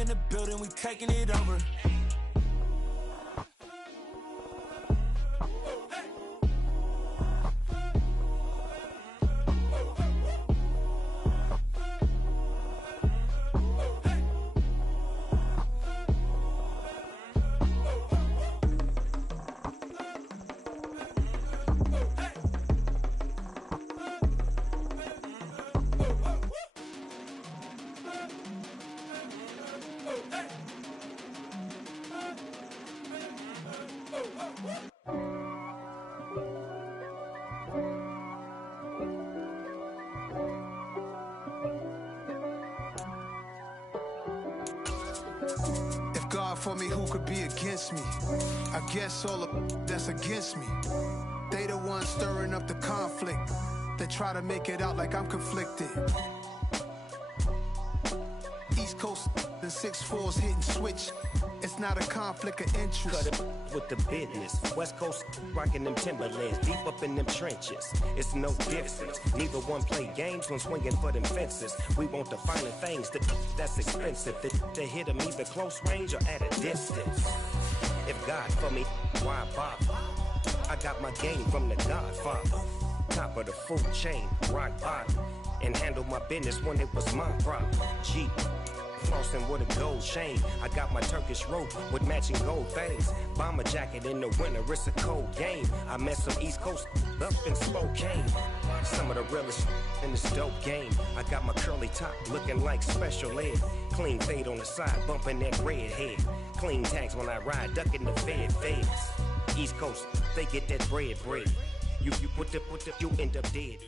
in the building, we taking it over. If God for me, who could be against me? I guess all of that's against me. They the ones stirring up the conflict. They try to make it out like I'm conflicted. East Coast and 6'4's hitting switch. It's not a conflict of interest. Cut it with the business. West Coast rocking them Timberlands, deep up in them trenches. It's no difference. Neither one play games when swinging for them fences. We want the finer things that's expensive. To hit them either close range or at a distance. If God for me, why bother? I got my game from the Godfather. Top of the food chain, rock bottom. And handle my business when it was my problem. Jeep. Flossing with a gold chain. I got my Turkish rope with matching gold things. Bomber jacket in the winter, it's a cold game. I met some East Coast up in Spokane. Some of the realest in this dope game. I got my curly top looking like special ed. Clean fade on the side, bumping that red head. Clean tags when I ride, ducking the feds. East Coast, they get that bread. You end up dead.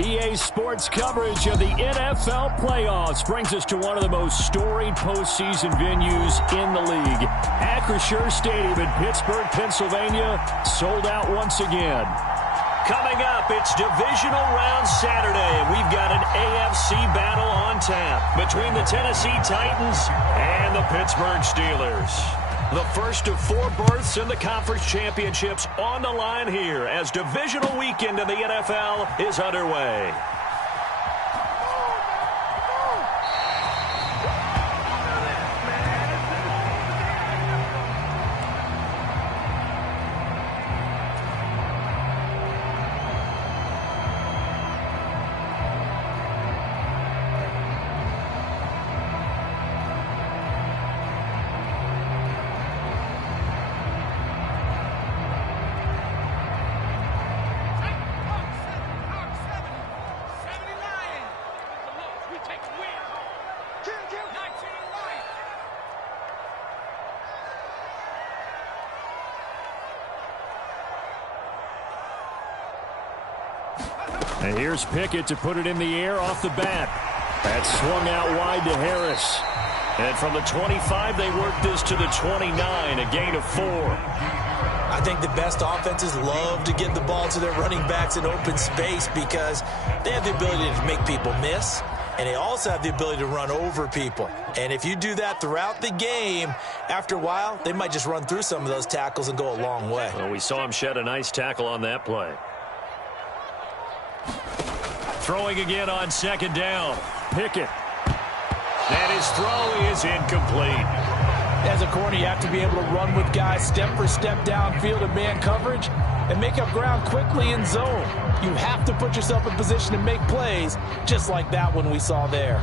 EA Sports coverage of the NFL playoffs brings us to one of the most storied postseason venues in the league. Acrisure Stadium in Pittsburgh, Pennsylvania, sold out once again. Coming up, it's Divisional Round Saturday, and we've got an AFC battle on tap between the Tennessee Titans and the Pittsburgh Steelers. The first of 4 berths in the conference championships on the line here as divisional weekend in the NFL is underway. And here's Pickett to put it in the air off the bat. That swung out wide to Harris. And from the 25, they work this to the 29, a gain of 4. I think the best offenses love to get the ball to their running backs in open space because they have the ability to make people miss, and they also have the ability to run over people. And if you do that throughout the game, after a while, they might just run through some of those tackles and go a long way. Well, we saw him shed a nice tackle on that play. Throwing again on second down. Pickett. And his throw is incomplete. As a corner, you have to be able to run with guys step for step downfield in man coverage and make up ground quickly in zone. You have to put yourself in position to make plays, just like that one we saw there.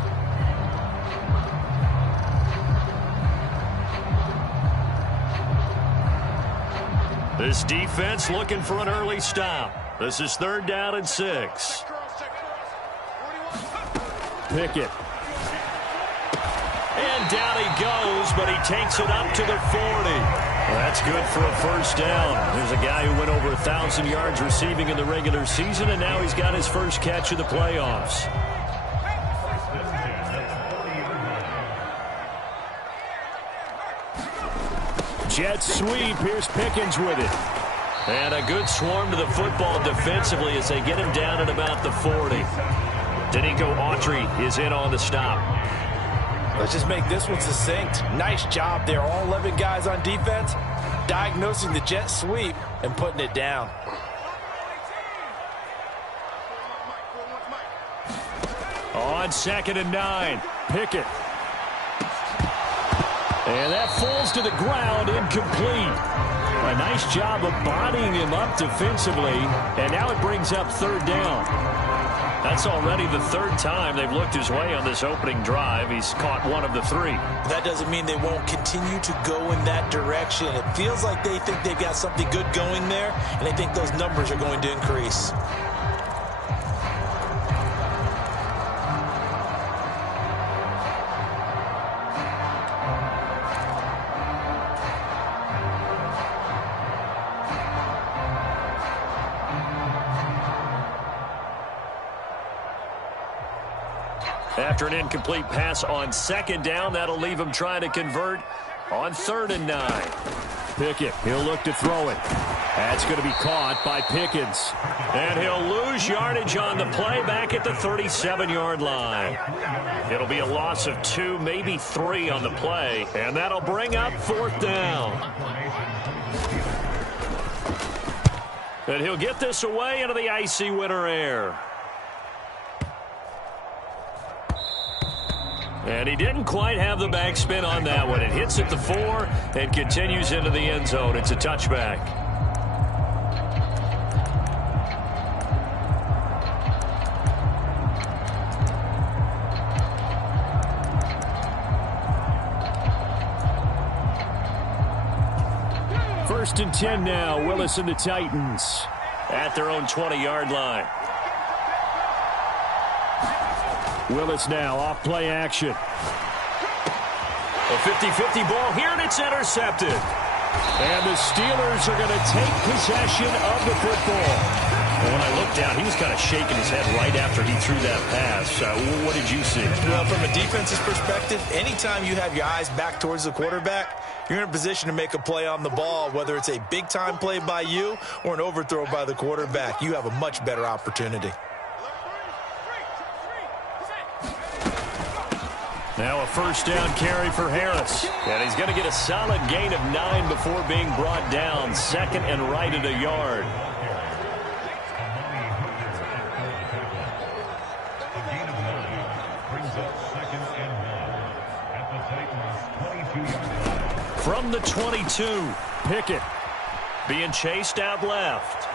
This defense looking for an early stop. This is 3rd down and 6. Pickett. And down he goes, but he takes it up to the 40. Well, that's good for a first down. There's a guy who went over 1,000 yards receiving in the regular season, and now he's got his first catch of the playoffs. Jet sweep. Here's Pickens with it. And a good swarm to the football defensively as they get him down at about the 40. Danico Autry is in on the stop. Let's just make this one succinct. Nice job there. All 11 guys on defense diagnosing the jet sweep and putting it down. On 2nd and 9, Pickett. And that falls to the ground, incomplete. A nice job of bodying him up defensively, and now it brings up 3rd down. That's already the 3rd time they've looked his way on this opening drive. He's caught 1 of the 3. That doesn't mean they won't continue to go in that direction. It feels like they think they've got something good going there, and they think those numbers are going to increase. After an incomplete pass on 2nd down, that'll leave him trying to convert on 3rd and 9. Pickett, he'll look to throw it. That's going to be caught by Pickens. And he'll lose yardage on the play back at the 37-yard line. It'll be a loss of 2, maybe 3 on the play, and that'll bring up 4th down. And he'll get this away into the icy winter air. And he didn't quite have the backspin on that one. It hits at the 4 and continues into the end zone. It's a touchback. First and 10 now. Willis and the Titans at their own 20-yard line. Willis now off play action. A 50-50 ball here, and it's intercepted. And the Steelers are going to take possession of the football. And when I looked down, he was kind of shaking his head right after he threw that pass. What did you see? Well, from a defense's perspective, anytime you have your eyes back towards the quarterback, you're in a position to make a play on the ball, whether it's a big-time play by you or an overthrow by the quarterback. You have a much better opportunity. Now a 1st down carry for Harris. And he's going to get a solid gain of 9 before being brought down. 2nd and right at a yard. From the 22, Pickett being chased out left.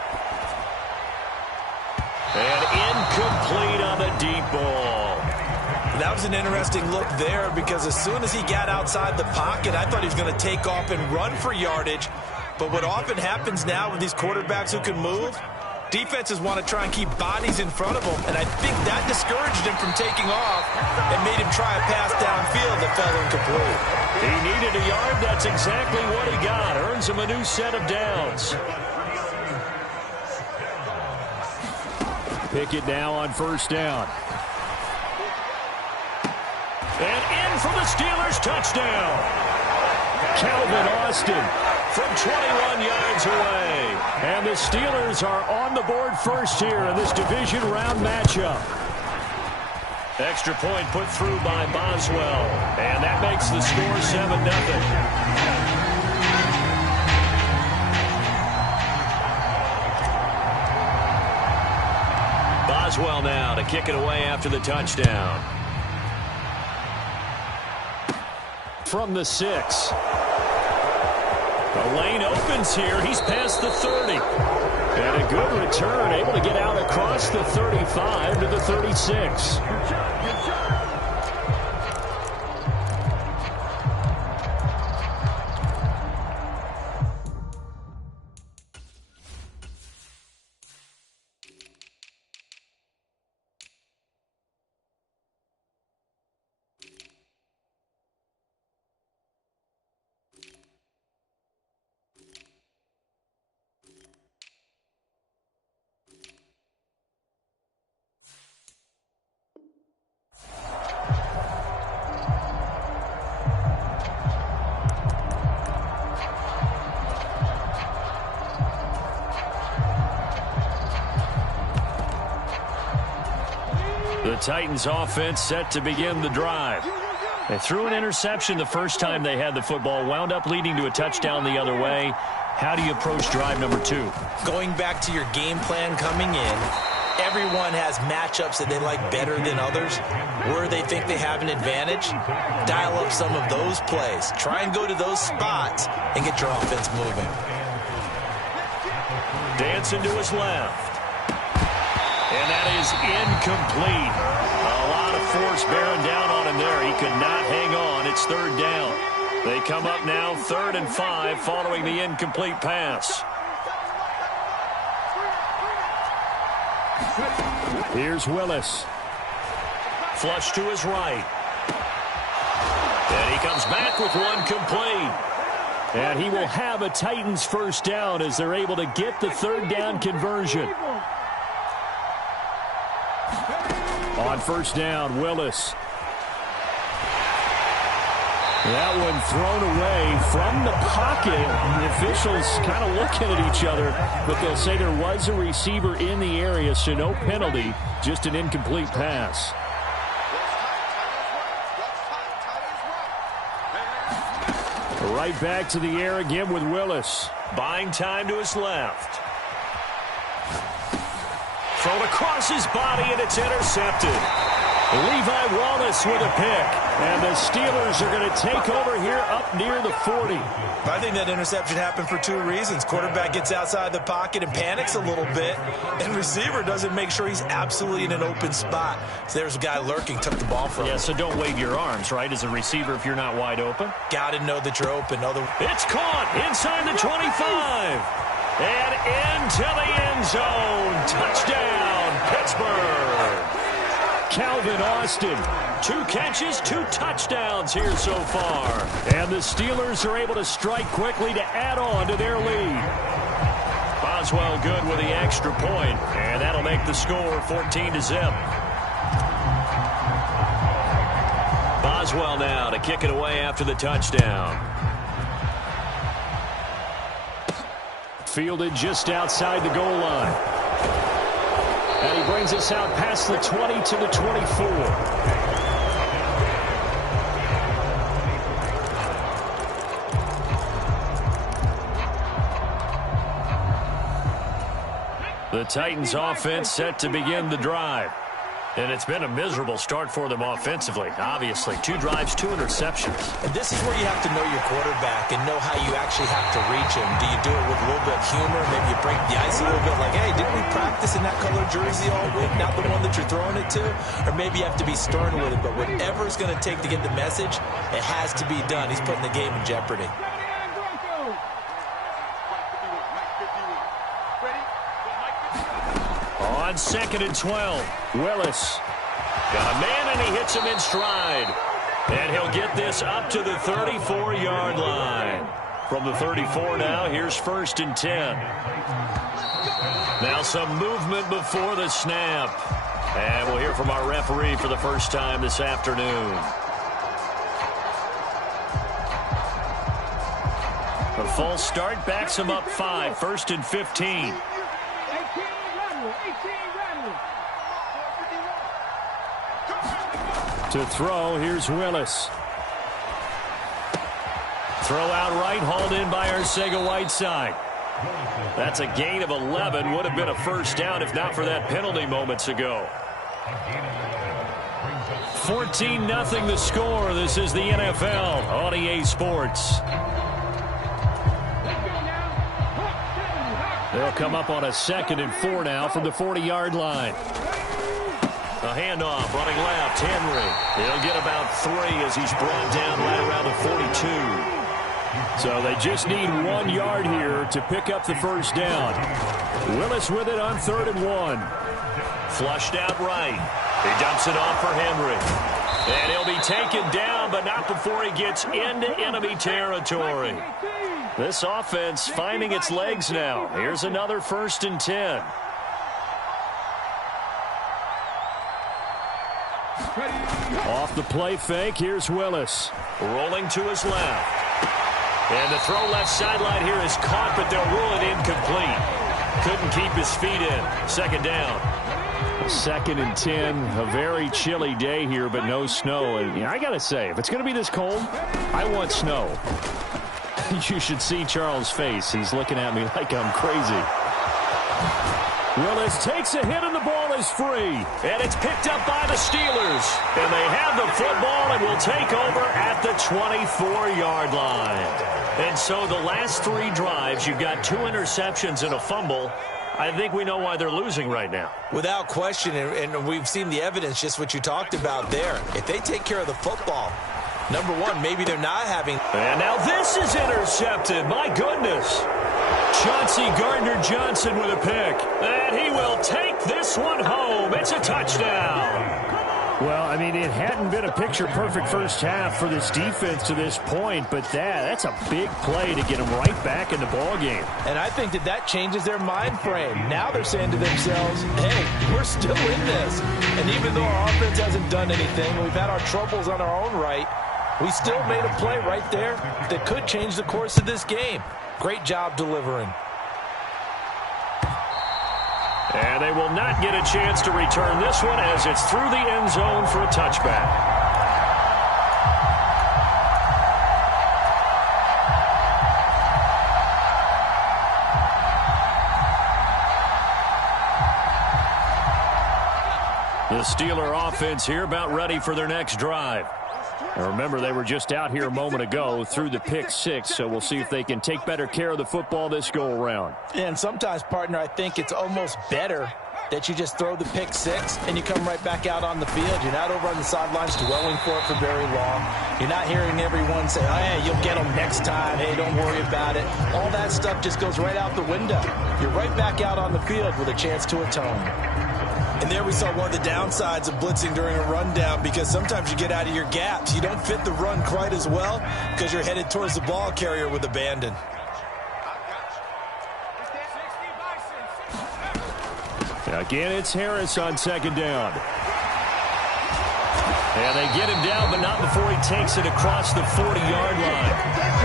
And incomplete on the deep ball. That was an interesting look there because as soon as he got outside the pocket, I thought he was going to take off and run for yardage. But what often happens now with these quarterbacks who can move, defenses want to try and keep bodies in front of them, and I think that discouraged him from taking off and made him try a pass downfield that fell incomplete. He needed a yard. That's exactly what he got. Earns him a new set of downs. Pickett now on 1st down. And in for the Steelers, touchdown. Calvin Austin from 21 yards away. And the Steelers are on the board first here in this division round matchup. Extra point put through by Boswell. And that makes the score 7-0. Boswell now to kick it away after the touchdown. From the 6. The lane opens here. He's past the 30. And a good return, able to get out across the 35 to the 36. The Titans offense set to begin the drive. They threw an interception the first time they had the football, wound up leading to a touchdown the other way. How do you approach drive number 2? Going back to your game plan coming in, everyone has matchups that they like better than others, where they think they have an advantage. Dial up some of those plays. Try and go to those spots and get your offense moving. Dancing to his left. And that is incomplete. A lot of force bearing down on him there. He could not hang on. It's third down. They come up now 3rd and 5 following the incomplete pass. Here's Willis. Flush to his right. And he comes back with one complete. And he will have a Titans first down as they're able to get the third down conversion. On first down, Willis. That one thrown away from the pocket. The officials kind of looking at each other, but they'll say there was a receiver in the area, so no penalty, just an incomplete pass. Right back to the air again with Willis. Buying time to his left. Thrown across his body, and it's intercepted. Levi Wallace with a pick. And the Steelers are going to take over here up near the 40. I think that interception happened for 2 reasons. Quarterback gets outside the pocket and panics a little bit, and receiver doesn't make sure he's absolutely in an open spot. So there's a guy lurking, took the ball from him. Yeah, so don't wave your arms, right, as a receiver if you're not wide open. Got to know that you're open. It's caught inside the 25. And into the end zone. Touchdown, Pittsburgh. Calvin Austin, 2 catches, 2 touchdowns here so far. And the Steelers are able to strike quickly to add on to their lead. Boswell good with the extra point, and that'll make the score 14-0. Boswell now to kick it away after the touchdown. Fielded just outside the goal line. And he brings us out past the 20 to the 24. The Titans offense set to begin the drive. And it's been a miserable start for them offensively, obviously. 2 drives, 2 interceptions. And this is where you have to know your quarterback and know how you actually have to reach him. Do you do it with a little bit of humor? Maybe you break the ice a little bit like, hey, didn't we practice in that color jersey all week? Not the one that you're throwing it to? Or maybe you have to be stern with it. But whatever it's going to take to get the message, it has to be done. He's putting the game in jeopardy. On 2nd and 12, Willis got a man, and he hits him in stride. And he'll get this up to the 34-yard line. From the 34 now, here's 1st and 10. Now some movement before the snap. And we'll hear from our referee for the first time this afternoon. The false start backs him up 5, 1st and 15. To throw, here's Willis. Throw out right, hauled in by Arcega-Whiteside. That's a gain of 11. Would have been a first down if not for that penalty moments ago. 14-0 the score. This is the NFL on EA Sports. They'll come up on a 2nd and 4 now from the 40-yard line. A handoff, running left, Henry. He'll get about 3 as he's brought down right around the 42. So they just need 1 yard here to pick up the first down. Willis with it on 3rd and 1. Flushed out right. He dumps it off for Henry. And he'll be taken down, but not before he gets into enemy territory. This offense finding its legs now. Here's another 1st and 10. Off the play fake, here's Willis. Rolling to his left. And the throw left sideline here is caught, but they'll rule it incomplete. Couldn't keep his feet in. 2nd down. 2nd and 10. A very chilly day here, but no snow. And I got to say, if it's going to be this cold, I want snow. You should see Charles' face. He's looking at me like I'm crazy. Willis takes a hit and the ball ball is free, and it's picked up by the Steelers. And they have the football and will take over at the 24-yard line. And so the last 3 drives, you've got 2 interceptions and a fumble. I think we know why they're losing right now. Without question, and we've seen the evidence, just what you talked about there. If they take care of the football, number one, maybe they're not having. And now this is intercepted. My goodness. Chauncey Gardner-Johnson with a pick. And he will take this one home. It's a touchdown. Well, I mean, it hadn't been a picture-perfect first half for this defense to this point, but that's a big play to get them right back in the ballgame. And I think that changes their mind frame. Now they're saying to themselves, hey, we're still in this. And even though our offense hasn't done anything, we've had our troubles on our own right, we still made a play right there that could change the course of this game. Great job delivering. And they will not get a chance to return this one as it's through the end zone for a touchback. The Steeler offense here about ready for their next drive. And remember, they were just out here a moment ago through the pick 6, so we'll see if they can take better care of the football this go-around. And sometimes, partner, I think it's almost better that you just throw the pick 6 and you come right back out on the field. You're not over on the sidelines dwelling for it for very long. You're not hearing everyone say, oh, yeah, you'll get them next time. Hey, don't worry about it. All that stuff just goes right out the window. You're right back out on the field with a chance to atone. And there we saw one of the downsides of blitzing during a rundown, because sometimes you get out of your gaps. You don't fit the run quite as well because you're headed towards the ball carrier with abandon. Again, it's Harris on second down. And they get him down, but not before he takes it across the 40-yard line.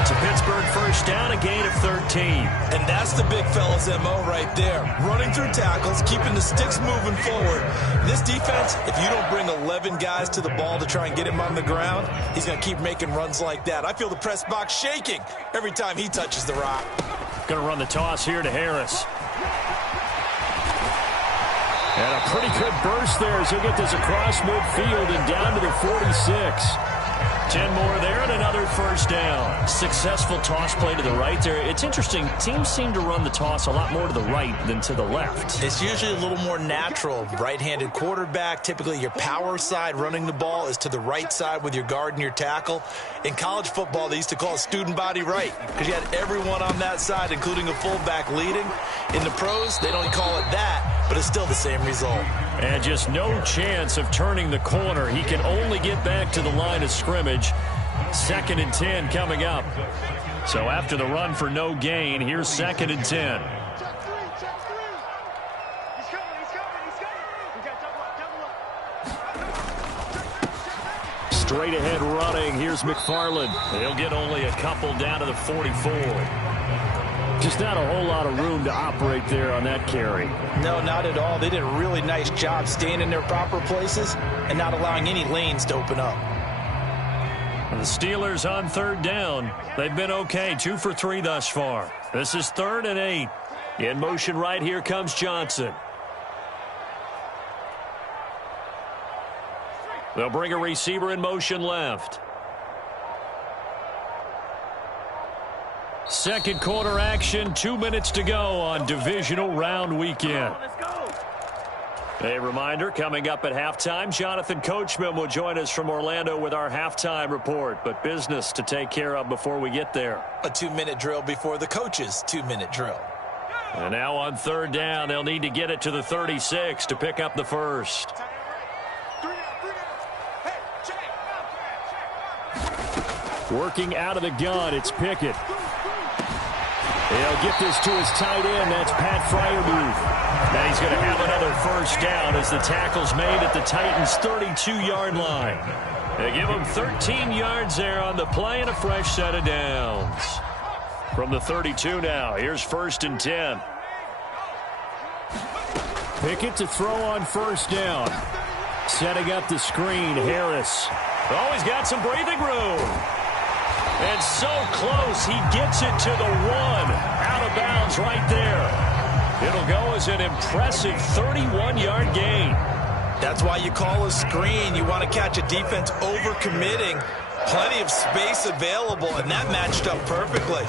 It's a Pittsburgh first down, a gain of 13. And that's the big fella's MO right there. Running through tackles, keeping the sticks moving forward. This defense, if you don't bring 11 guys to the ball to try and get him on the ground, he's going to keep making runs like that. I feel the press box shaking every time he touches the rock. Going to run the toss here to Harris. And a pretty good burst there as he'll get this across midfield and down to the 46. 10 more there and another first down. Successful toss play to the right there. It's interesting. Teams seem to run the toss a lot more to the right than to the left. It's usually a little more natural. Right-handed quarterback, typically your power side running the ball is to the right side with your guard and your tackle. In college football, they used to call it student body right because you had everyone on that side, including a fullback leading. In the pros, they don't call it that, but it's still the same result. And just no chance of turning the corner. He can only get back to the line of scrimmage. 2nd and 10 coming up. So after the run for no gain, here's 2nd and 10. Straight ahead running. Here's McFarland. He'll get only a couple down to the 44. Just not a whole lot of room to operate there on that carry. No, not at all. They did a really nice job staying in their proper places and not allowing any lanes to open up. The Steelers on 3rd down. They've been okay. 2 for 3 thus far. This is 3rd and 8. In motion right here comes Johnson. They'll bring a receiver in motion left. Second quarter action, 2 minutes to go on Divisional Round weekend. A reminder, coming up at halftime, Jonathan Coachman will join us from Orlando with our halftime report, but business to take care of before we get there. A 2-minute drill before the coach's 2-minute drill. And now on 3rd down, they'll need to get it to the 36 to pick up the first. Working out of the gun, it's Pickett. He'll get this to his tight end. That's Pat Freiermuth. And he's going to have another first down as the tackle's made at the Titans' 32-yard line. They give him 13 yards there on the play and a fresh set of downs. From the 32 now, here's 1st and 10. Pickett to throw on 1st down. Setting up the screen, Harris. Oh, he's got some breathing room. And so close, he gets it to the 1. Out of bounds right there. It'll go as an impressive 31-yard gain. That's why you call a screen. You want to catch a defense overcommitting. Plenty of space available, and that matched up perfectly.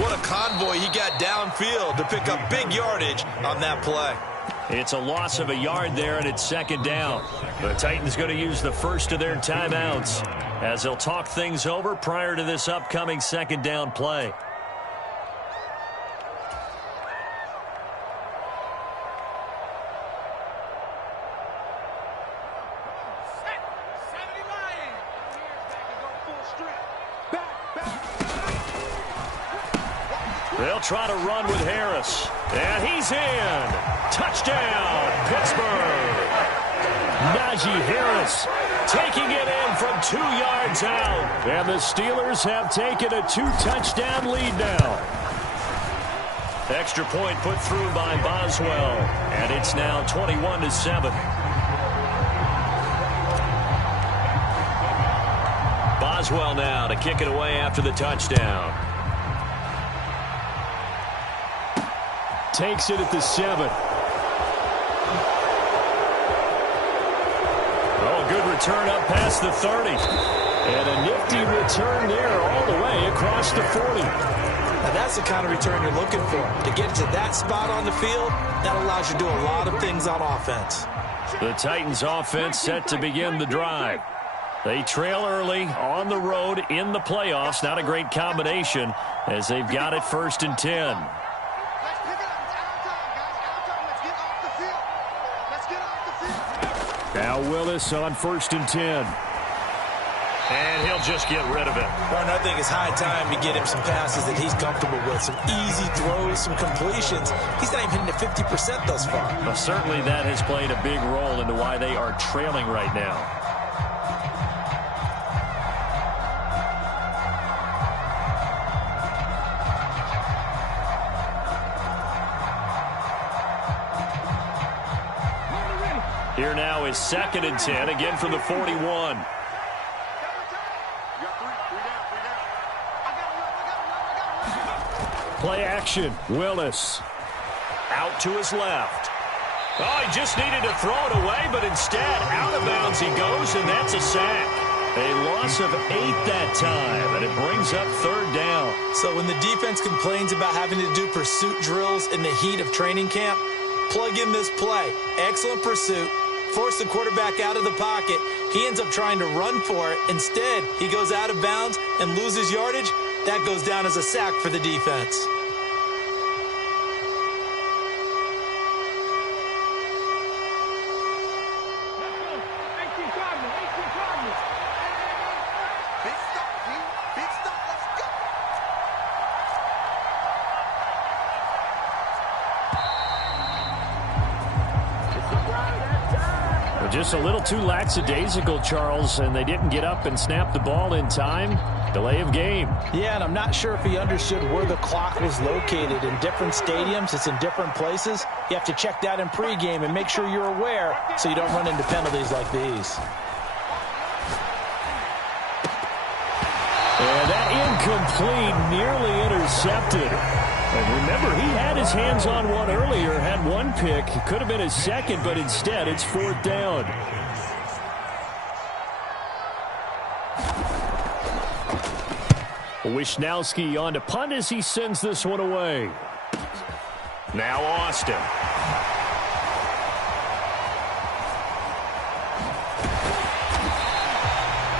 What a convoy he got downfield to pick up big yardage on that play. It's a loss of a yard there, and it's second down. The Titans going to use the first of their timeouts as they'll talk things over prior to this upcoming second down play. They'll try to run with Harris. And he's in. Touchdown, Pittsburgh. Najee Harris taking it in from 2 yards out. And the Steelers have taken a 2-touchdown lead now. Extra point put through by Boswell. And it's now 21-7. Boswell now to kick it away after the touchdown. Takes it at the 7. Oh, good return up past the 30. And a nifty return there all the way across the 40. Now that's the kind of return you're looking for. To get to that spot on the field, that allows you to do a lot of things on offense. The Titans offense set to begin the drive. They trail early on the road in the playoffs. Not a great combination as they've got it 1st and 10. Now Willis on 1st and 10. And he'll just get rid of it. Well, I think it's high time to get him some passes that he's comfortable with. Some easy throws, some completions. He's not even hitting the 50% thus far. Well, certainly that has played a big role into why they are trailing right now. Here now is 2nd and 10, again from the 41. Play action, Willis. Out to his left. Oh, he just needed to throw it away, but instead, out of bounds he goes, and that's a sack. A loss of 8 that time, and it brings up 3rd down. So when the defense complains about having to do pursuit drills in the heat of training camp, plug in this play. Excellent pursuit. Force the quarterback out of the pocket. He ends up trying to run for it. Instead, he goes out of bounds and loses yardage. That goes down as a sack for the defense. Just a little too lackadaisical, Charles, and they didn't get up and snap the ball in time. Delay of game. Yeah, and I'm not sure if he understood where the clock was located. In different stadiums, it's in different places. You have to check that in pregame and make sure you're aware so you don't run into penalties like these. And that incomplete, nearly intercepted. And remember, he had his hands on one earlier, had one pick. It could have been his second, but instead it's 4th down. Wisnowski on to punt as he sends this one away. Now Austin.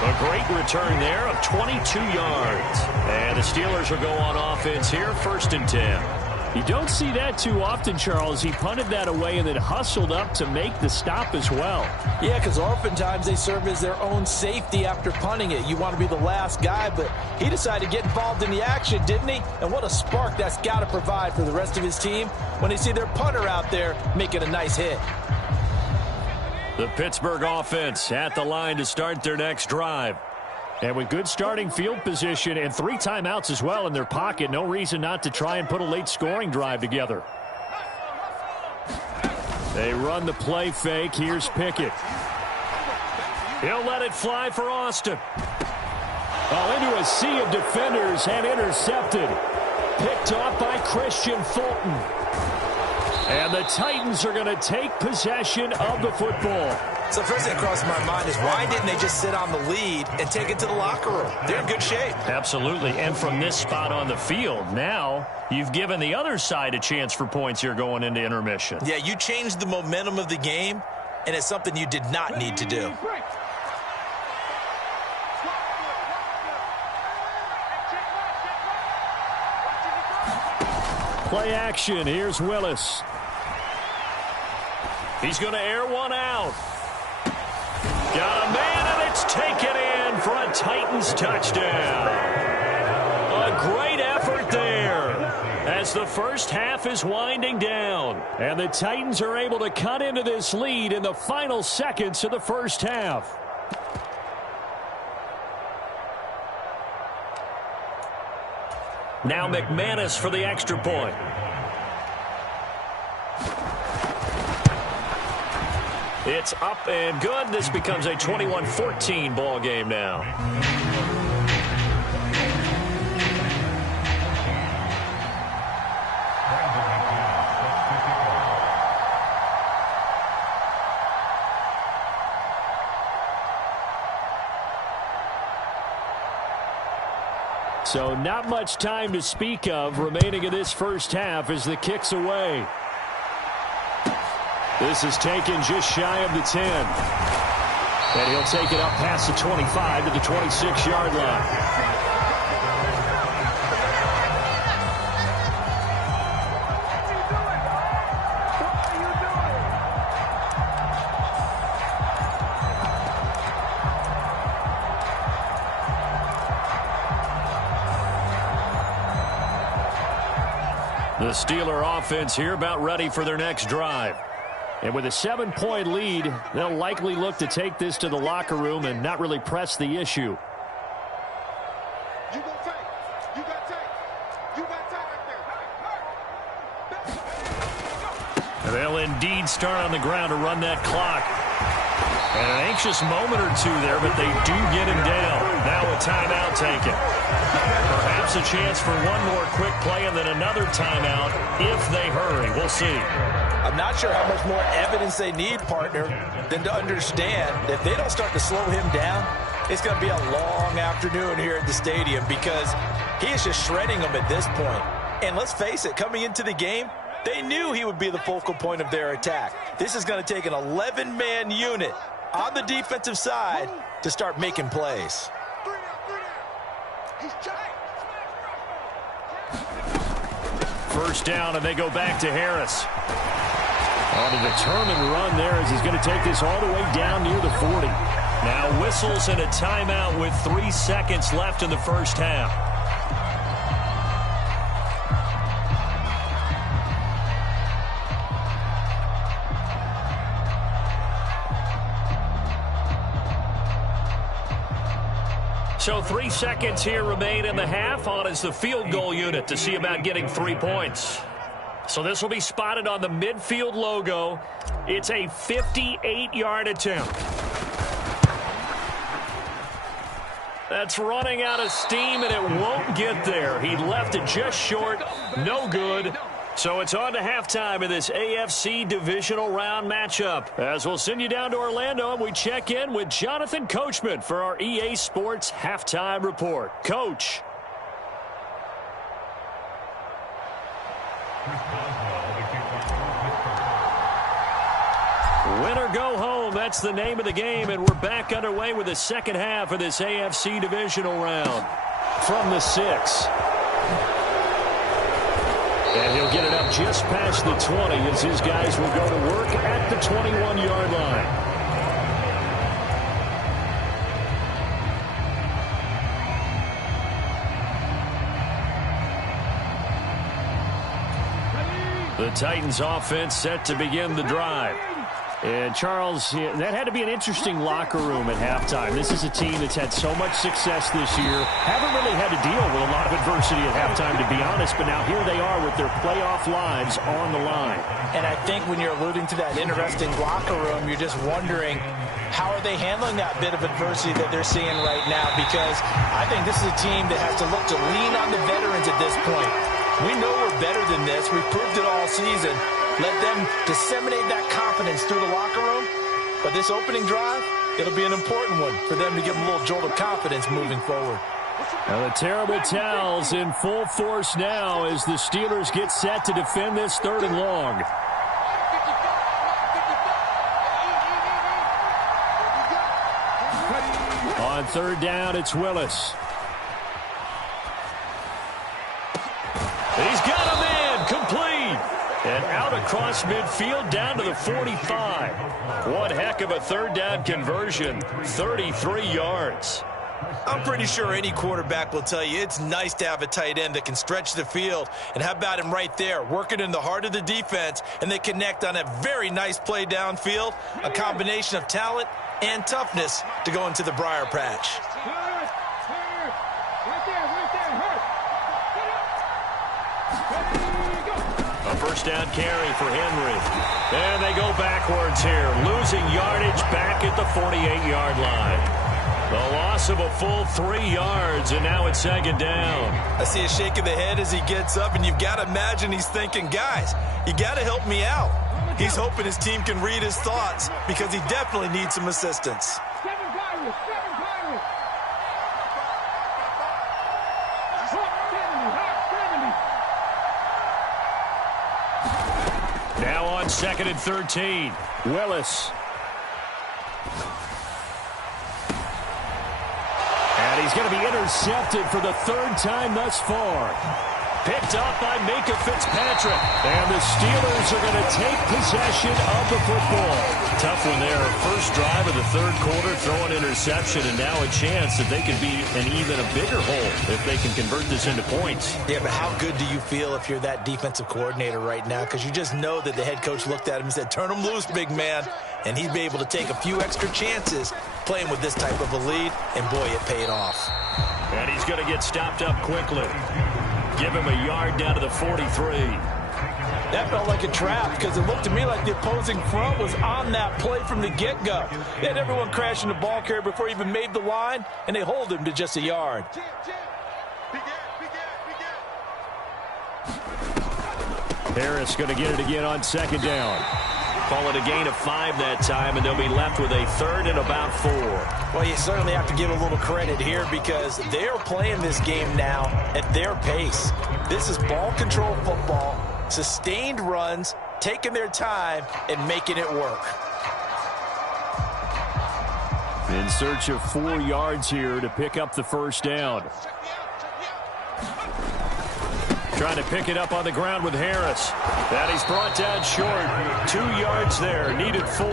A great return there of 22 yards. And the Steelers will go on offense here, 1st and 10. You don't see that too often, Charles. He punted that away and then hustled up to make the stop as well. Yeah, because oftentimes they serve as their own safety after punting it. You want to be the last guy, but he decided to get involved in the action, didn't he? And what a spark that's got to provide for the rest of his team when they see their punter out there making a nice hit. The Pittsburgh offense at the line to start their next drive. And with good starting field position and 3 timeouts as well in their pocket, no reason not to try and put a late scoring drive together. They run the play fake. Here's Pickett. He'll let it fly for Austin. Oh, into a sea of defenders and intercepted. Picked off by Christian Fulton. And the Titans are going to take possession of the football. So first thing that crosses my mind is why didn't they just sit on the lead and take it to the locker room? They're in good shape. Absolutely. And from this spot on the field, now you've given the other side a chance for points here going into intermission. Yeah, you changed the momentum of the game, and it's something you did not need to do. Play action. Here's Willis. He's going to air one out. Got a man, and it's taken in for a Titans touchdown. A great effort there as the first half is winding down. And the Titans are able to cut into this lead in the final seconds of the first half. Now McManus for the extra point. It's up and good. This becomes a 21-14 ball game now. So not much time to speak of remaining in this first half as the kick's away. This is taken just shy of the 10. And he'll take it up past the 25 to the 26-yard line. The Steeler offense here about ready for their next drive. And with a 7-point lead, they'll likely look to take this to the locker room and not really press the issue. And they'll indeed start on the ground to run that clock. And an anxious moment or two there, but they do get him down. Now a timeout taken. Perhaps a chance for one more quick play and then another timeout if they hurry. We'll see. I'm not sure how much more evidence they need, partner, than to understand that if they don't start to slow him down, it's going to be a long afternoon here at the stadium because he is just shredding them at this point. And let's face it, coming into the game, they knew he would be the focal point of their attack. This is going to take an 11-man unit on the defensive side to start making plays. First down, and they go back to Harris. On a determined run there as he's going to take this all the way down near the 40. Now whistles and a timeout with 3 seconds left in the first half. So 3 seconds here remain in the half. On is the field goal unit to see about getting 3 points. So this will be spotted on the midfield logo. It's a 58-yard attempt. That's running out of steam, and it won't get there. He left it just short. No good. So it's on to halftime in this AFC Divisional Round matchup. As we'll send you down to Orlando, and we check in with Jonathan Coachman for our EA Sports Halftime Report. Coach. Win or go home, that's the name of the game, and we're back underway with the second half of this AFC Divisional Round. From the 6. And he'll get it up just past the 20 as his guys will go to work at the 21-yard line. The Titans offense set to begin the drive. And, Charles, that had to be an interesting locker room at halftime. This is a team that's had so much success this year. Haven't really had to deal with a lot of adversity at halftime, to be honest. But now here they are with their playoff lives on the line. And I think when you're alluding to that interesting locker room, you're just wondering, how are they handling that bit of adversity that they're seeing right now? Because I think this is a team that has to look to lean on the veterans at this point. We know we're better than this. We've proved it all season. Let them disseminate that confidence through the locker room. But this opening drive, it'll be an important one for them to give them a little jolt of confidence moving forward. Now the terrible towels in full force now as the Steelers get set to defend this 3rd and long. On 3rd down, it's Willis. He's got him in, complete. And out across midfield down to the 45. One heck of a 3rd down conversion, 33 yards. I'm pretty sure any quarterback will tell you it's nice to have a tight end that can stretch the field. And how about him right there, working in the heart of the defense, and they connect on a very nice play downfield, a combination of talent and toughness to go into the briar patch. A 1st down carry for Henry. And they go backwards here, losing yardage back at the 48-yard line. The loss of a full 3 yards, and now it's 2nd down. I see a shake of the head as he gets up, and you've got to imagine he's thinking, guys, you got to help me out. He's hoping his team can read his thoughts because he definitely needs some assistance. Now on 2nd and 13, Willis. And he's going to be intercepted for the 3rd time thus far. Picked up by Minka Fitzpatrick. And the Steelers are going to take possession of the football. Tough one there. First drive of the 3rd quarter, throw an interception, and now a chance that they could be in even a bigger hole if they can convert this into points. Yeah, but how good do you feel if you're that defensive coordinator right now? Because you just know that the head coach looked at him and said, turn him loose, big man. And he'd be able to take a few extra chances playing with this type of a lead, and boy, it paid off. And he's going to get stopped up quickly. Give him a yard down to the 43. That felt like a trap because it looked to me like the opposing front was on that play from the get-go. They had everyone crashing the ball carrier before he even made the line, and they hold him to just a yard. Harris going to get it again on 2nd down. Call it a gain of 5 that time, and they'll be left with a 3rd and about 4. Well, you certainly have to give a little credit here because they are playing this game now at their pace. This is ball control football, sustained runs, taking their time, and making it work. In search of 4 yards here to pick up the 1st down. Trying to pick it up on the ground with Harris. And he's brought down short. 2 yards there. Needed 4.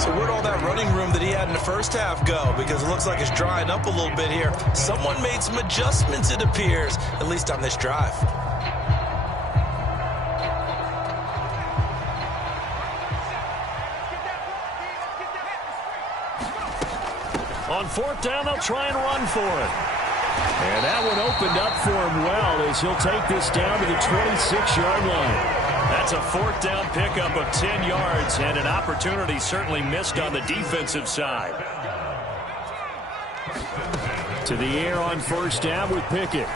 So where'd all that running room that he had in the first half go? Because it looks like it's drying up a little bit here. Someone made some adjustments, it appears, at least on this drive. On 4th down, they'll try and run for it. And that one opened up for him well as he'll take this down to the 26-yard line. That's a 4th down pickup of 10 yards and an opportunity certainly missed on the defensive side. To the air on 1st down with Pickett.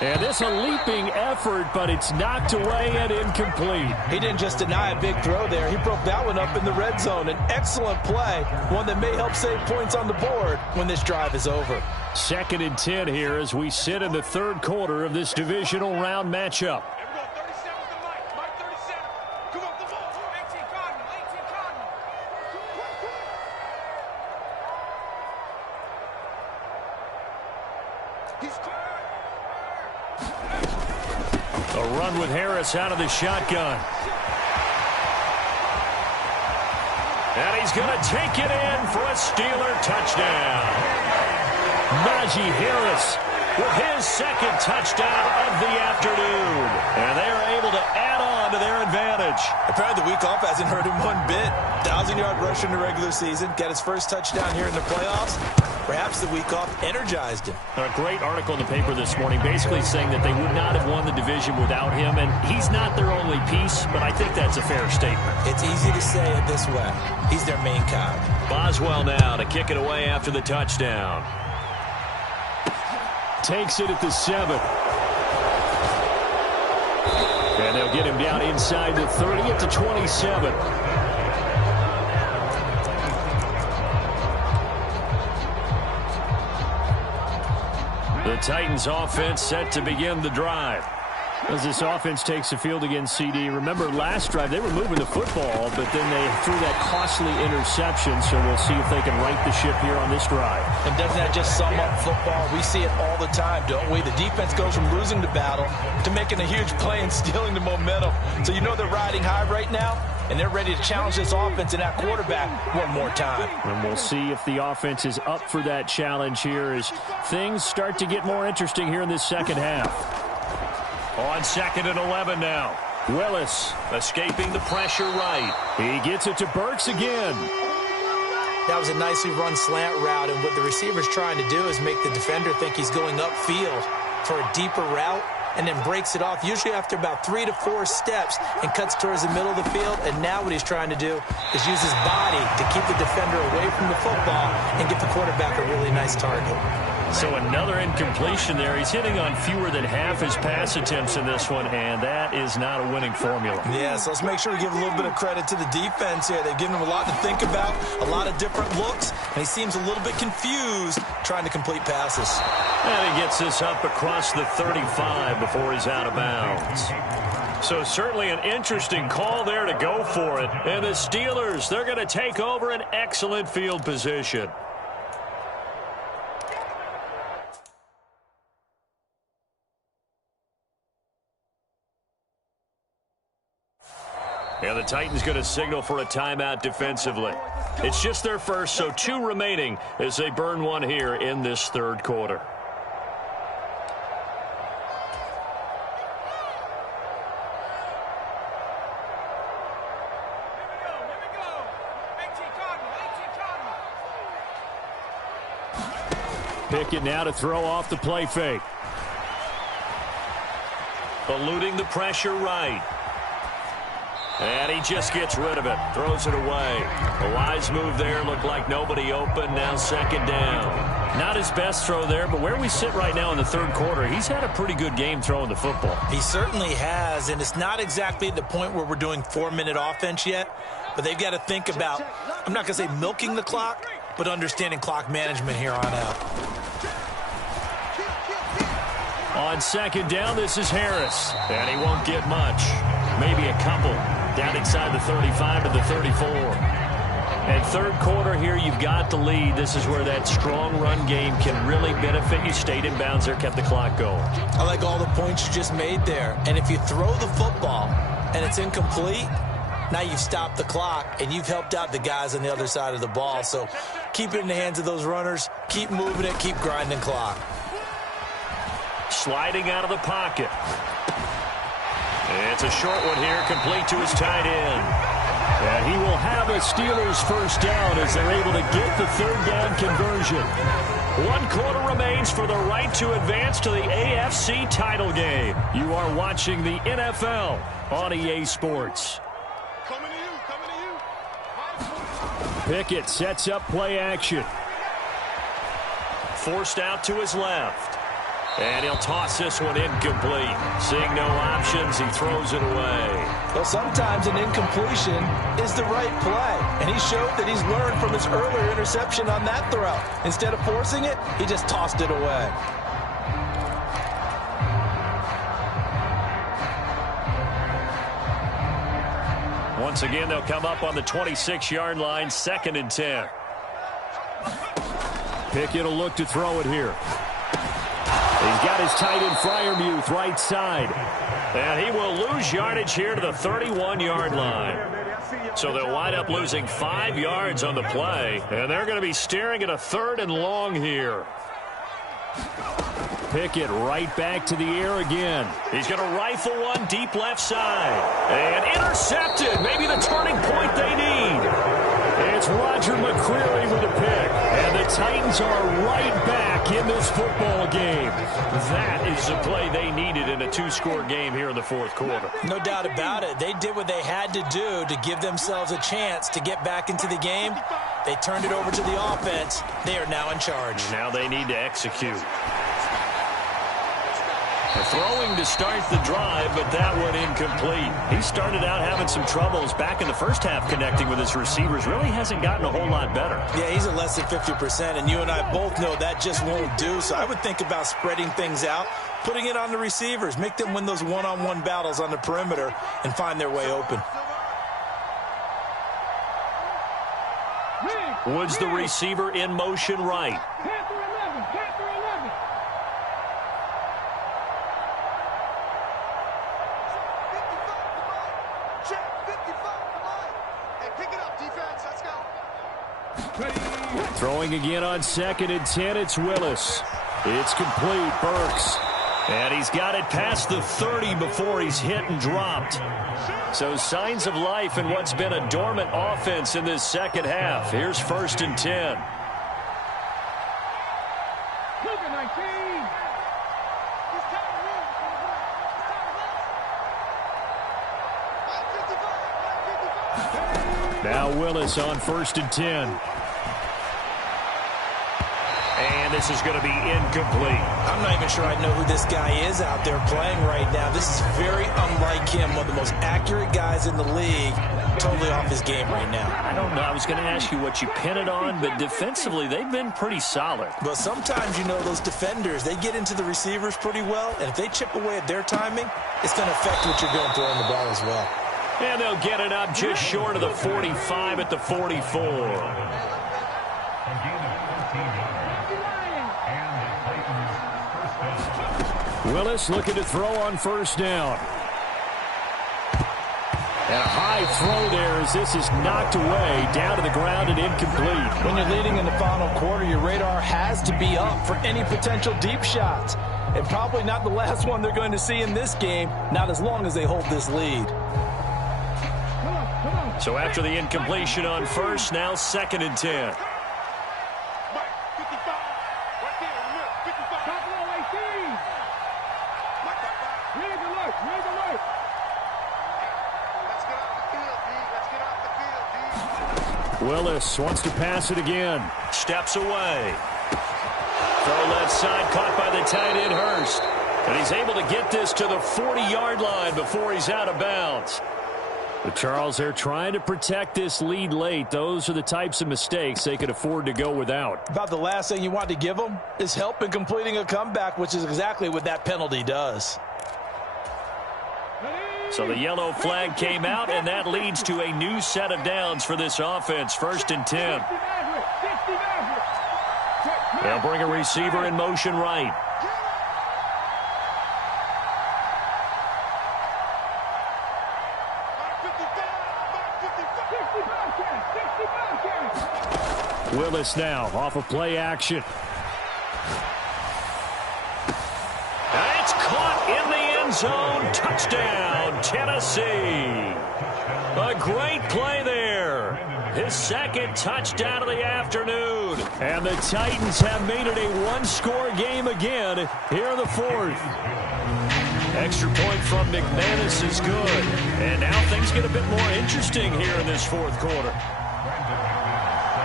And this a leaping effort, but it's knocked away and incomplete. He didn't just deny a big throw there. He broke that one up in the red zone. An excellent play, one that may help save points on the board when this drive is over. 2nd and 10 here as we sit in the 3rd quarter of this divisional round matchup. A run with Harris out of the shotgun. And he's going to take it in for a Steeler touchdown. Najee Harris with his 2nd touchdown of the afternoon. And they are able to add on to their advantage. Apparently the week off hasn't hurt him one bit. 1,000-yard rusher in the regular season. Got his first touchdown here in the playoffs. Perhaps the week off energized him. A great article in the paper this morning basically saying that they would not have won the division without him. And he's not their only piece, but I think that's a fair statement. It's easy to say it this way. He's their main cog. Boswell now to kick it away after the touchdown. Takes it at the 7. And they'll get him down inside the 30 at the 27. The Titans offense set to begin the drive. As this offense takes the field against CD, remember last drive they were moving the football, but then they threw that costly interception, so we'll see if they can right the ship here on this drive. And doesn't that just sum up football? We see it all the time, don't we? The defense goes from losing the battle to making a huge play and stealing the momentum. So you know they're riding high right now, and they're ready to challenge this offense and that quarterback one more time. And we'll see if the offense is up for that challenge here as things start to get more interesting here in this second half. On 2nd and 11 now. Willis escaping the pressure right. He gets it to Burks again. That was a nicely run slant route, and what the receiver's trying to do is make the defender think he's going upfield for a deeper route, and then breaks it off, usually after about 3 to 4 steps, and cuts towards the middle of the field. And now what he's trying to do is use his body to keep the defender away from the football and give the quarterback a really nice target. So another incompletion there. He's hitting on fewer than half his pass attempts in this one, and that is not a winning formula. Yeah, so let's make sure we give a little bit of credit to the defense here. They've given him a lot to think about, a lot of different looks, and he seems a little bit confused trying to complete passes. And he gets this up across the 35 before he's out of bounds. So certainly an interesting call there to go for it. And the Steelers, they're going to take over an excellent field position. And the Titans going to signal for a timeout defensively. It's just their first, so 2 remaining as they burn one here in this third quarter. Pickett now to throw off the play fake. Eluding the pressure right. And he just gets rid of it. Throws it away. A wise move there. Looked like nobody open. Now 2nd down. Not his best throw there, but where we sit right now in the third quarter, he's had a pretty good game throwing the football. He certainly has, and it's not exactly at the point where we're doing 4-minute offense yet, but they've got to think about, I'm not going to say milking the clock, but understanding clock management here on out. On 2nd down, this is Harris, and he won't get much. Maybe a couple. Down inside the 35 to the 34. And third quarter here, you've got the lead. This is where that strong run game can really benefit you. Stayed in bounds there, kept the clock going. I like all the points you just made there. And if you throw the football and it's incomplete, now you've stopped the clock and you've helped out the guys on the other side of the ball. So keep it in the hands of those runners. Keep moving it. Keep grinding clock. Sliding out of the pocket. It's a short one here, complete to his tight end. And he will have a Steelers first down as they're able to get the 3rd down conversion. 1 quarter remains for the right to advance to the AFC title game. You are watching the NFL on EA Sports. Pickett sets up play action. Forced out to his left. And he'll toss this one incomplete. Seeing no options, he throws it away. Well, sometimes an incompletion is the right play. And he showed that he's learned from his earlier interception on that throw. Instead of forcing it, he just tossed it away. Once again, they'll come up on the 26-yard line, 2nd and 10. Pickett will look to throw it here. He's got his tight end Freiermuth right side. And he will lose yardage here to the 31-yard line. So they'll wind up losing 5 yards on the play. And they're going to be staring at a 3rd and long here. Pickett right back to the air again. He's going to rifle one deep left side. And intercepted. Maybe the turning point they need. It's Roger McCreary with a pick. And the Titans are right back in this football game. That is the play they needed in a 2-score game here in the 4th quarter. No doubt about it. They did what they had to do to give themselves a chance to get back into the game. They turned it over to the offense. They are now in charge. Now they need to execute. Throwing to start the drive, but that one incomplete. He started out having some troubles back in the first half connecting with his receivers. Really hasn't gotten a whole lot better. Yeah, he's at less than 50%, and you and I both know that just won't do. So I would think about spreading things out, putting it on the receivers, make them win those one-on-one battles on the perimeter and find their way open. Woods the receiver in motion right. Throwing again on 2nd and 10, it's Willis. It's complete, Burks. And he's got it past the 30 before he's hit and dropped. So signs of life in what's been a dormant offense in this second half. Here's 1st and 10. Now Willis on 1st and 10. And this is going to be incomplete. I'm not even sure I know who this guy is out there playing right now. This is very unlike him, one of the most accurate guys in the league. Totally off his game right now. I don't know. I was going to ask you what you pin it on, but defensively they've been pretty solid. But sometimes, you know, those defenders, they get into the receivers pretty well, and if they chip away at their timing, it's going to affect what you're doing throwing the ball as well. And they'll get it up just short of the 45 at the 44. Willis looking to throw on 1st down. And a high throw there as this is knocked away, down to the ground and incomplete. When you're leading in the final quarter, your radar has to be up for any potential deep shots. And probably not the last one they're going to see in this game, not as long as they hold this lead. So after the incompletion on 1st, now 2nd and 10. Willis wants to pass it again. Steps away. Throw left side, caught by the tight end Hurst. And he's able to get this to the 40-yard line before he's out of bounds. But Charles, they're trying to protect this lead late. Those are the types of mistakes they could afford to go without. About the last thing you want to give them is help in completing a comeback, which is exactly what that penalty does. So the yellow flag came out, and that leads to a new set of downs for this offense. 1st and 10. They'll bring a receiver in motion right. Willis now off of play action. It's caught in the end zone. Touchdown, Tennessee. A great play there. His 2nd touchdown of the afternoon. And the Titans have made it a one-score game again here in the 4th. Extra point from McManus is good. And now things get a bit more interesting here in this 4th quarter.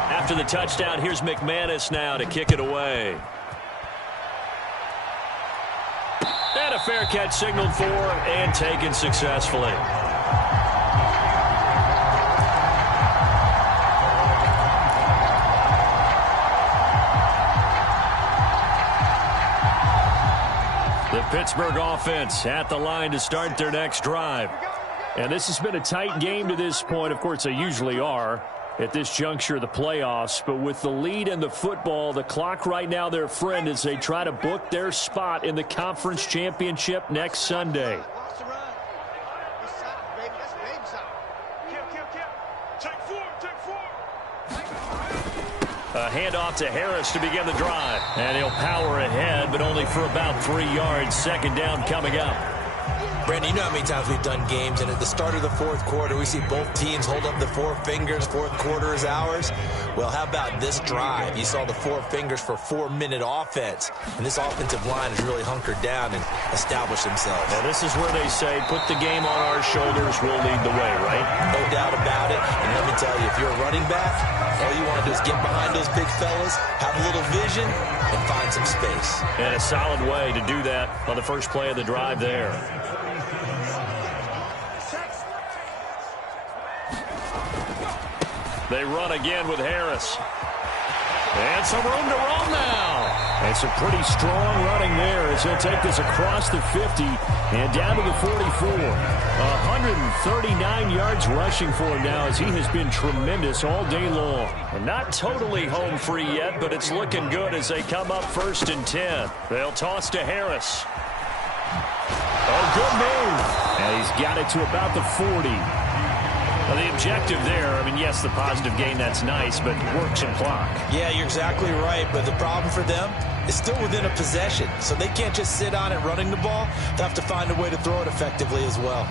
After the touchdown, here's McManus now to kick it away. And a fair catch signaled for and taken successfully. The Pittsburgh offense at the line to start their next drive. And this has been a tight game to this point. Of course, they usually are at this juncture of the playoffs. But with the lead in the football, the clock right now their friend as they try to book their spot in the conference championship next Sunday. A handoff to Harris to begin the drive. And he'll power ahead, but only for about 3 yards. 2nd down coming up. Brandon, you know how many times we've done games, and at the start of the 4th quarter, we see both teams hold up the 4 fingers, 4th quarter is ours. Well, how about this drive? You saw the 4 fingers for 4-minute offense, and this offensive line has really hunkered down and established themselves. Now, this is where they say, put the game on our shoulders, we'll lead the way, right? No doubt about it, and let me tell you, if you're a running back, All you want to do is get behind those big fellas, have a little vision, and find some space. And a solid way to do that on the first play of the drive there. They run again with Harris. And some room to roam now. And some pretty strong running there as he'll take this across the 50 and down to the 44. 139 yards rushing for him now as he has been tremendous all day long. And not totally home free yet, but it's looking good as they come up 1st and 10. They'll toss to Harris. Oh, good move. And he's got it to about the 40. Well, the objective there, I mean, yes, the positive gain, that's nice, but work some clock. Yeah, you're exactly right, but the problem for them is still within a possession, so they can't just sit on it running the ball. They have to find a way to throw it effectively as well.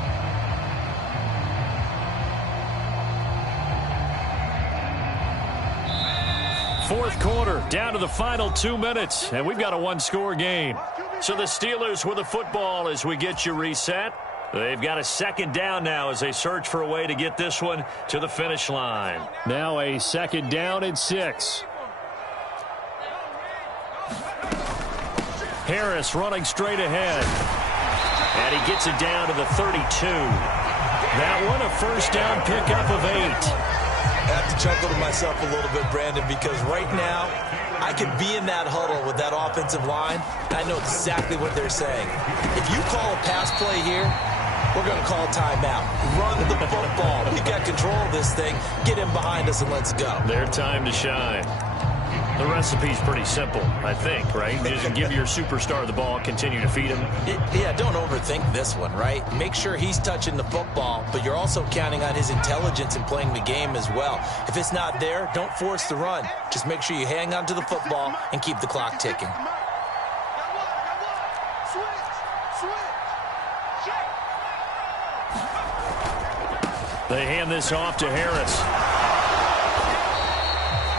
Fourth quarter, down to the final 2 minutes, and we've got a one-score game. So the Steelers with the football as we get you reset. They've got a second down now as they search for a way to get this one to the finish line. Now a second down and 6. Harris running straight ahead. And he gets it down to the 32. That one a first down pickup of 8. I have to chuckle to myself a little bit, Brandon, because right now I could be in that huddle with that offensive line. I know exactly what they're saying. If you call a pass play here, we're going to call timeout. Run the football. We got control of this thing. Get him behind us and let's go. Their time to shine. The recipe's pretty simple, I think, right? Just give your superstar the ball, continue to feed him. Yeah, don't overthink this one, right? Make sure he's touching the football, but you're also counting on his intelligence in playing the game as well. If it's not there, don't force the run. Just make sure you hang on to the football and keep the clock ticking. They hand this off to Harris.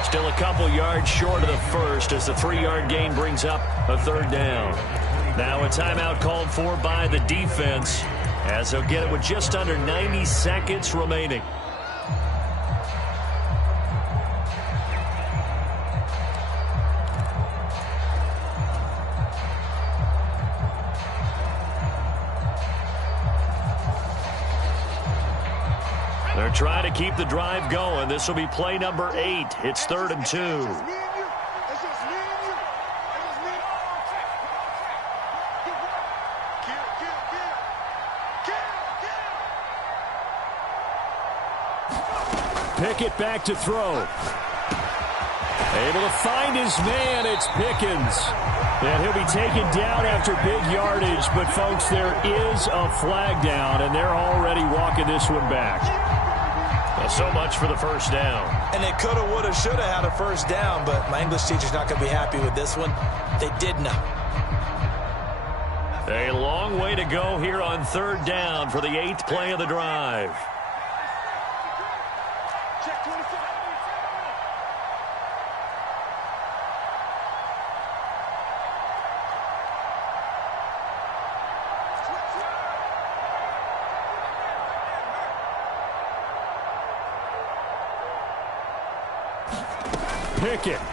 Still a couple yards short of the first as the 3-yard gain brings up a third down. Now a timeout called for by the defense as they'll get it with just under 90 seconds remaining. They're trying to keep the drive going. This will be play number 8. It's 3rd and 2. Pickett back to throw. Able to find his man. It's Pickens. And he'll be taken down after big yardage. But, folks, there is a flag down, and they're already walking this one back. So much for the first down. And they could have, would have, should have had a first down, but my English teacher's not going to be happy with this one. They did not. A long way to go here on 3rd down for the 8th play of the drive. Pickett.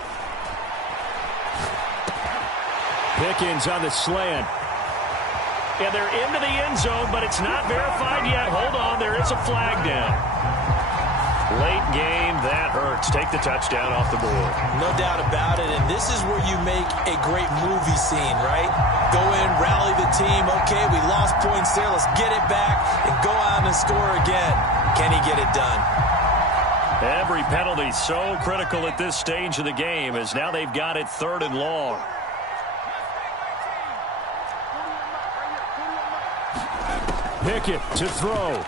Pickens on the slant. And they're into the end zone, but it's not verified yet. Hold on, there is a flag down. Late game, that hurts. Take the touchdown off the board. No doubt about it, and this is where you make a great movie scene, right? Go in, rally the team. Okay, we lost points there. Let's get it back and go out and score again. Can he get it done? Every penalty so critical at this stage of the game as now they've got it 3rd and long. Pickett to throw.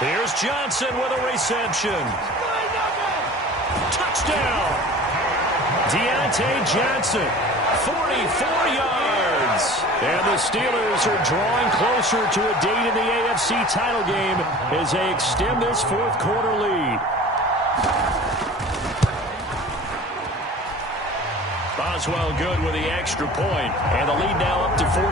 Here's Johnson with a reception. Touchdown. Deontay Johnson, 44 yards. And the Steelers are drawing closer to a date in the AFC title game as they extend this 4th quarter lead. Boswell good with the extra point, and the lead now up to 14.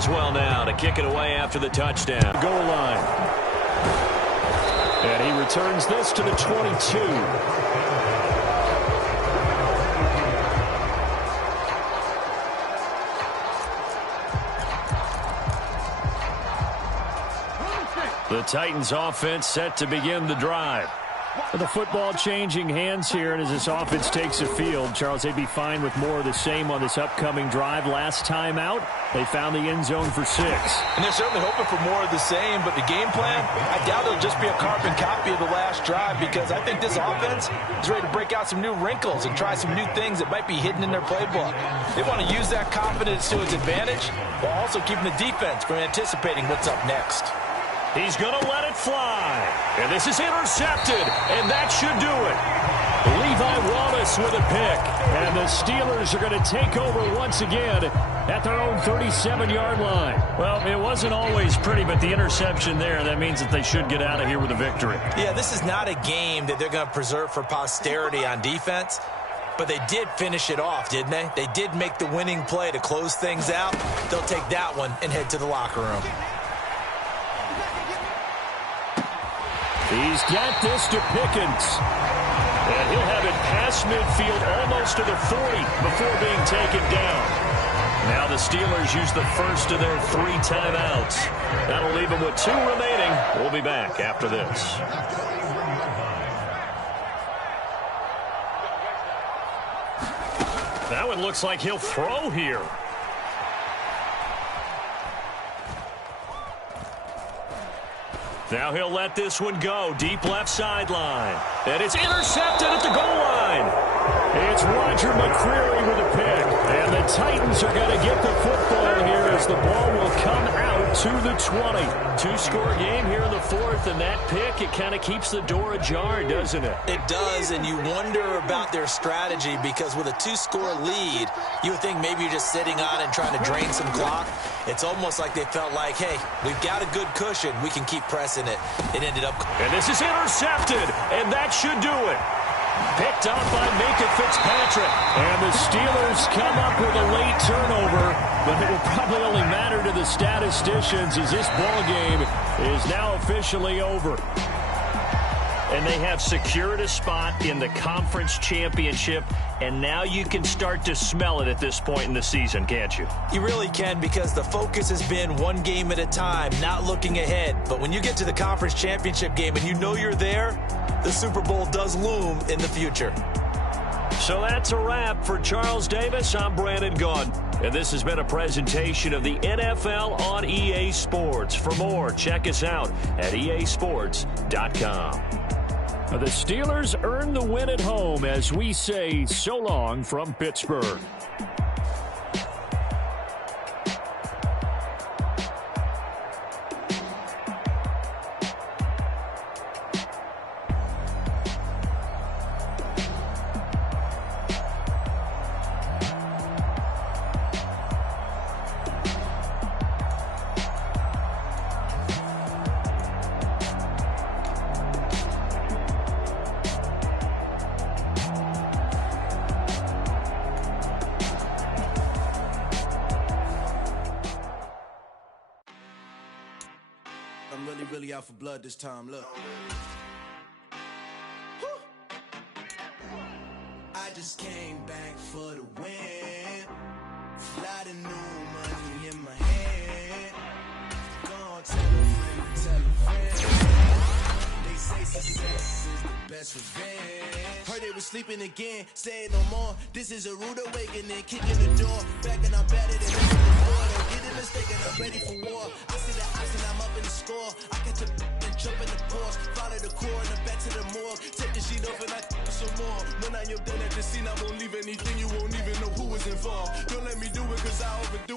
Boswell now to kick it away after the touchdown. Goal line. And he returns this to the 22. The Titans offense set to begin the drive. The football changing hands here, and as this offense takes the field, Charles, they'd be fine with more of the same on this upcoming drive. Last time out, they found the end zone for 6. And they're certainly hoping for more of the same, but the game plan, I doubt it'll just be a carbon copy of the last drive, because I think this offense is ready to break out some new wrinkles and try some new things that might be hidden in their playbook. They want to use that confidence to its advantage while also keeping the defense from anticipating what's up next. He's going to let it fly. And this is intercepted, and that should do it. Levi Wallace with a pick. And the Steelers are going to take over once again at their own 37-yard line. Well, it wasn't always pretty, but the interception there, that means that they should get out of here with a victory. Yeah, this is not a game that they're going to preserve for posterity on defense. But they did finish it off, didn't they? They did make the winning play to close things out. They'll take that one and head to the locker room. He's got this to Pickens. And he'll have it past midfield almost to the 40 before being taken down. Now the Steelers use the first of their 3 timeouts. That'll leave them with 2 remaining. We'll be back after this. That one looks like he'll throw here. Now he'll let this one go. Deep left sideline. And it's intercepted at the goal line. It's Roger McCreary with a pick. And the Titans are going to get the football here as the ball will come out to the 20. 2-score game here in the 4th, and that pick, it kind of keeps the door ajar, doesn't it? It does, and you wonder about their strategy, because with a 2-score lead, you would think maybe you're just sitting on and trying to drain some clock. It's almost like they felt like, hey, we've got a good cushion. We can keep pressing it. It ended up... And this is intercepted, and that should do it. Picked up by Minka Fitzpatrick. And the Steelers come up with a late turnover, but it will probably only matter to the statisticians as this ball game is now officially over. And they have secured a spot in the conference championship, and now you can start to smell it at this point in the season, can't you? You really can, because the focus has been one game at a time, not looking ahead. But when you get to the conference championship game and you know you're there, the Super Bowl does loom in the future. So that's a wrap for Charles Davis. I'm Brandon Gaudin, and this has been a presentation of the NFL on EA Sports. For more, check us out at easports.com. The Steelers earn the win at home as we say so long from Pittsburgh. I'm really out for blood this time, look. I just came back for the win. Lot of new money in my hand. Gonna tell a friend. They say success is the best revenge. Heard they was sleeping again, say no more. This is a rude awakening, kicking the door. Back and I'm better than ever before. Don't get it mistaken, I'm ready for war. I see the option, I'm up in the score. I catch a and jump in the course. Follow the core and then back to the morgue. Take the sheet off and I some more. When I'm done at the scene, I won't leave anything. You won't even know who was involved. Don't let me do it cause I overdid.